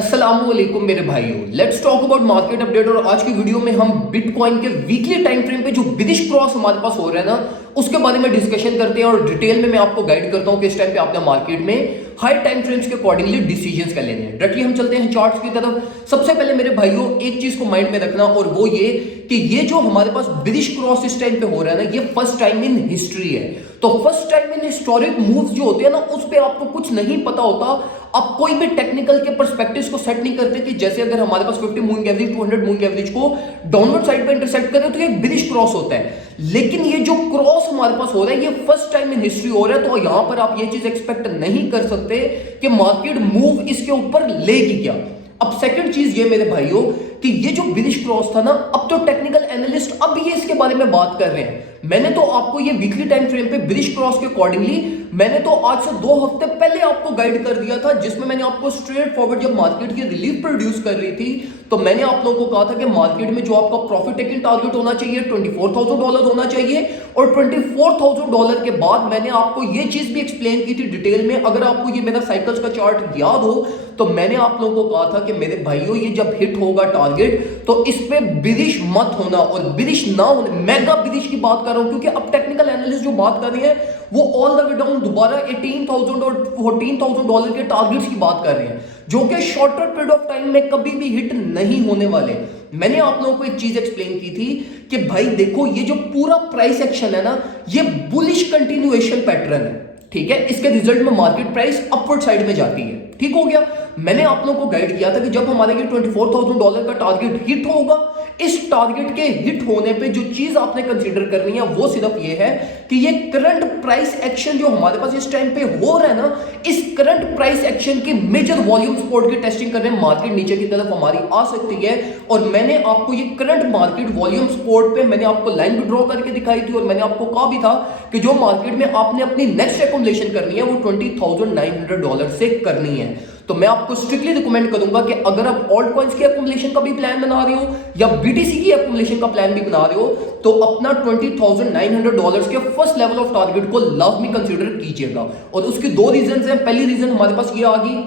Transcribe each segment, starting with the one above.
अस्सलामुअलैकुम मेरे भाइयों, let's talk about market update. और आज की वीडियो में हम बिटकॉइन के वीकली टाइम फ्रेम पे जो बिलिश क्रॉस हमारे पास हो रहा है ना, उसके बारे में डिस्कशन करते हैं और डिटेल में मैं आपको गाइड करता हूं कि इस टाइम पे आपने मार्केट में हाई टाइम फ्रेम्स के अकॉर्डिंगली डिसीजंस कर लेने हैं। डायरेक्टली हम चलते हैं चार्ट्स की तरफ। सबसे पहले मेरे भाइयों एक चीज को माइंड में रखना, और वो ये कि ये जो हमारे पास बिलिश क्रॉस इस टाइम पे हो रहा है ना, ये फर्स्ट टाइम इन हिस्ट्री है। तो first time in historic moves जो होते हैं ना, उस पे आपको कुछ नहीं पता होता। आप कोई भी टेक्निकल के पर्सपेक्टिव्स को सेट नहीं करते कि जैसे अगर हमारे पास 50 मूविंग एवरेज 200 मूविंग एवरेज को डाउनवर्ड साइड पे इंटरसेक्ट करें तो ये बिलिश क्रॉस होता है। लेकिन ये जो क्रॉस हमारे पास हो रहा है, ये फर्स्ट टाइम इन हिस्ट्री हो रहा है। तो यहां पर आप ये चीज एक्सपेक्ट नहीं कर सकते कि मार्केट मूव इसके ऊपर लेगी क्या। अब सेकंड चीज ये मेरे भाइयों कि ये जो बिलिश क्रॉस था ना, अब तो टेक्निकल एनालिस्ट अब ये इसके बारे में बात कर रहे हैं। मैंने तो आपको ये वीकली टाइम फ्रेम पे बिलिश क्रॉस के अकॉर्डिंगली मैंने तो आज से 2 हफ्ते पहले आपको गाइड कर दिया था, जिसमें मैंने आपको स्ट्रेट फॉरवर्ड जब मार्केट की रिलीफ प्रोड्यूस कर रही थी तो मैंने आप लोगों को कहा था कि मार्केट में जो आपका प्रॉफिट टेकिंग टारगेट होना चाहिए $24,000 होना चाहिए। और $24,000 के बाद मैंने आपको ये चीज भी एक्सप्लेन की थी डिटेल में। अगर आपको ये मेरा साइकिल्स का चार्ट याद हो तो मैंने आप लोगों को कहा था कि मेरे भाइयों ये जब हिट होगा टारगेट तो इस पे बिलिश मत होना, और बिलिश ना होने मेगा बिलिश की बात कर रहा हूं, क्योंकि अब टेक्निकल एनालिस्ट जो बात कर रहे हैं वो ऑल द वे डाउन दोबारा 18,000 और $14,000 के टारगेट्स की बात कर रहे हैं, जो कि शॉर्टर पीरियड ऑफ टाइम में कभी भी हिट नहीं होने वाले। मैंने आप लोगों को एक चीज एक्सप्लेन की थी कि भाई देखो ये जो पूरा प्राइस एक्शन है ना, ये बुलिश कंटिन्यूएशन पैटर्न है, ठीक है। इसके रिजल्ट में मार्केट प्राइस अपवर्ड साइड में जाती है, ठीक हो गया। मैंने आप लोगों को गाइड किया था कि जब हमारे ये $24,000 का टारगेट हिट होगा, इस टारगेट के हिट होने पे जो चीज आपने कंसीडर करनी है वो सिर्फ ये है कि ये करंट प्राइस एक्शन जो हमारे पास इस टाइम पे हो रहा है ना, इस करंट प्राइस एक्शन की मेजर वॉल्यूम सपोर्ट की टेस्टिंग करने मार्केट नीचे की तरफ हमारी आ सकती है। और मैंने आपको ये करंट मार्केट वॉल्यूम सपोर्ट पे मैंने आपको लाइन भी ड्रॉ करके दिखाई थी, और मैंने आपको कहा भी था कि जो मार्केट में आपने अपनी नेक्स्ट एक्युमुलेशन करनी है वो $20,900 से करनी है। तो मैं आपको स्ट्रिक्टली रिकमेंड करूंगा कि अगर आप ऑल्ट कॉइंस की एक्युमुलेशन का भी प्लान बना रहे हो या बीटीसी की एक्युमुलेशन का प्लान भी बना रहे हो, तो अपना $20,900 के फर्स्ट लेवल ऑफ टारगेट को लाजमी कंसीडर कीजिएगा। और उसकी 2 रीजन है। पहली रीजन हमारे पास ये आ गई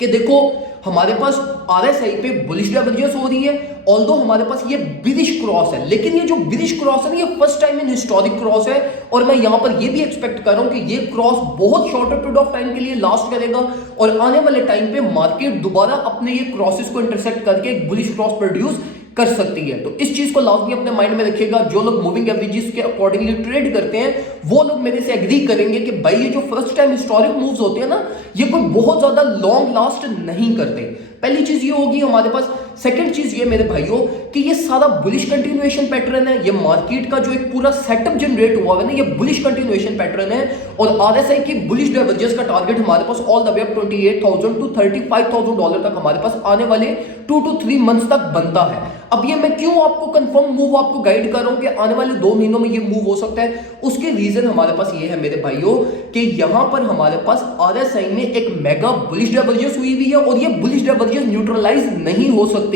कि देखो हमारे पास आरएसआई पे बुलिश डाइवर्जेंस हो रही है, ऑल्दो हमारे पास ये बिलिश क्रॉस है, लेकिन ये जो बिलिश क्रॉस है ना, ये first time in historic cross है। और मैं यहां पर ये भी एक्सपेक्ट कर रहा हूं कि ये क्रॉस बहुत शॉर्टर पीरियड ऑफ टाइम के लिए लास्ट करेगा, और आने वाले टाइम पे मार्केट दोबारा अपने ये क्रॉसेस को इंटरसेक्ट करके एक बुलिश क्रॉस प्रोड्यूस कर सकती है। तो इस चीज को लाजमी अपने माइंड में रखिएगा। जो लोग मूविंग एवरेजेस के अकॉर्डिंगली ट्रेड करते हैं वो लोग मेरे से एग्री करेंगे कि भाई ये जो फर्स्ट टाइम हिस्टोरिक मूव्स होते हैं ना, ये कोई बहुत ज्यादा लॉन्ग लास्ट नहीं करते। पहली चीज ये होगी हमारे पास। सेकंड चीज ये मेरे भाइयों कि ये सारा बुलिश कंटिन्यूएशन पैटर्न है। ये मार्केट का जो एक पूरा सेटअप जनरेट हुआ है ना, ये बुलिश कंटिन्यूएशन पैटर्न है। और आरएसआई की बुलिश डाइवर्जेंस का टारगेट हमारे पास all the way up $28,000 to $35,000 तक हमारे पास आने वाले 2 to 3 मंथ्स तक बनता है। अब ये मैं क्यों आपको कंफर्म मूव आपको गाइड कर रहा हूं कि आने वाले 2 महीनों में ये मूव हो सकता है, उसके रीजन हमारे पास ये है मेरे भाइयों कि यहां पर हमारे पास आरएसआई में एक मेगा बुलिश डाइवर्जेंस हुई हुई है, और ये बुलिश डाइवर्जेंस न्यूट्रलाइज नहीं हो सकती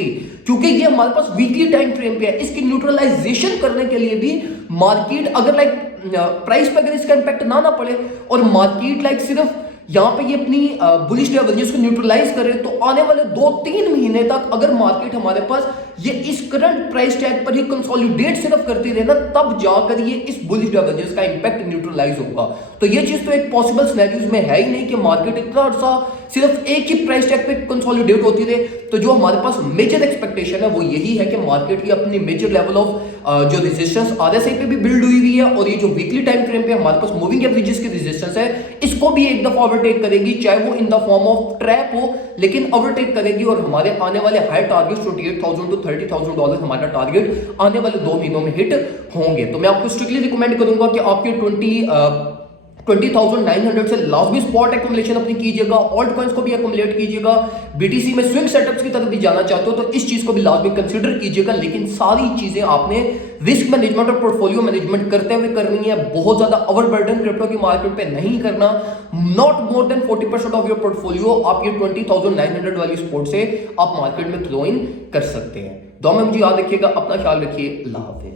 क्योंकि ये हमारे पास वीकली टाइम फ्रेम पे है। इसकी न्यूट्रलाइजेशन करने के लिए भी मार्केट अगर प्राइस पे अगर इसका इंपैक्ट ना पड़े और मार्केट सिर्फ यहां पे ये अपनी बुलिश डाइवर्जेंस को न्यूट्रलाइज करे, तो आने वाले 2-3 महीने तक अगर मार्केट हमारे पास ये इस करंट प्राइस टैग पर ही कंसोलिडेट सिर्फ करती रहे ना, तब जाकर ये इस बुलिश डाइवर्जेंस का इंपैक्ट न्यूट्रलाइज होगा। तो ये चीज तो एक पॉसिबल सिनेरियोज में है ही नहीं कि मार्केट इतना अर्सा सिर्फ एक ही प्राइस टैग पे कंसोलिडेट होती रहे। तो जो हमारे पास मेजर एक्सपेक्टेशन है वो यही है कि मार्केट की अपनी मेजर लेवल ऑफ जो रेजिस्टेंस आरएसआई पे भी बिल्ड हुई हुई है, और ये जो वीकली टाइम फ्रेम पे हमारे पास मूविंग एवरेजेस की रेजिस्टेंस है, इसको भी एक दफा ओवरटेक करेगी, चाहे वो in the form of trap हो, लेकिन ओवरटेक करेगी। और हमारे आने वाले हाई टारगेट $28,000 to $30,000 हमारा टारगेट आने वाले 2 महीनों में हिट होंगे। तो मैं आपको स्ट्रिक्टली रिकमेंड करूंगा कि आपके 20,900 से लाजमी स्पॉट एक्युमुलेशन अपनी कीजिएगा, ऑल्ट कॉइंस को भी एक्युमुलेट कीजिएगा। बीटीसी में स्विंग सेटअप्स की तरफ भी जाना चाहते हो तो इस चीज को भी लाजमी कंसीडर कीजिएगा। लेकिन सारी चीजें आपने रिस्क मैनेजमेंट और पोर्टफोलियो मैनेजमेंट करते हुए करनी है। बहुत ज्यादा ओवरबर्डन क्रिप्टो की मार्केट पे नहीं करना। Not more than 40% of your portfolio आप ये 20,900 वाली स्पॉट से आप मार्केट में थ्रो इन कर सकते हैं। दुआ में मुझे याद रखिएगा, अपना ख्याल रखिए। अल्लाह हाफिज।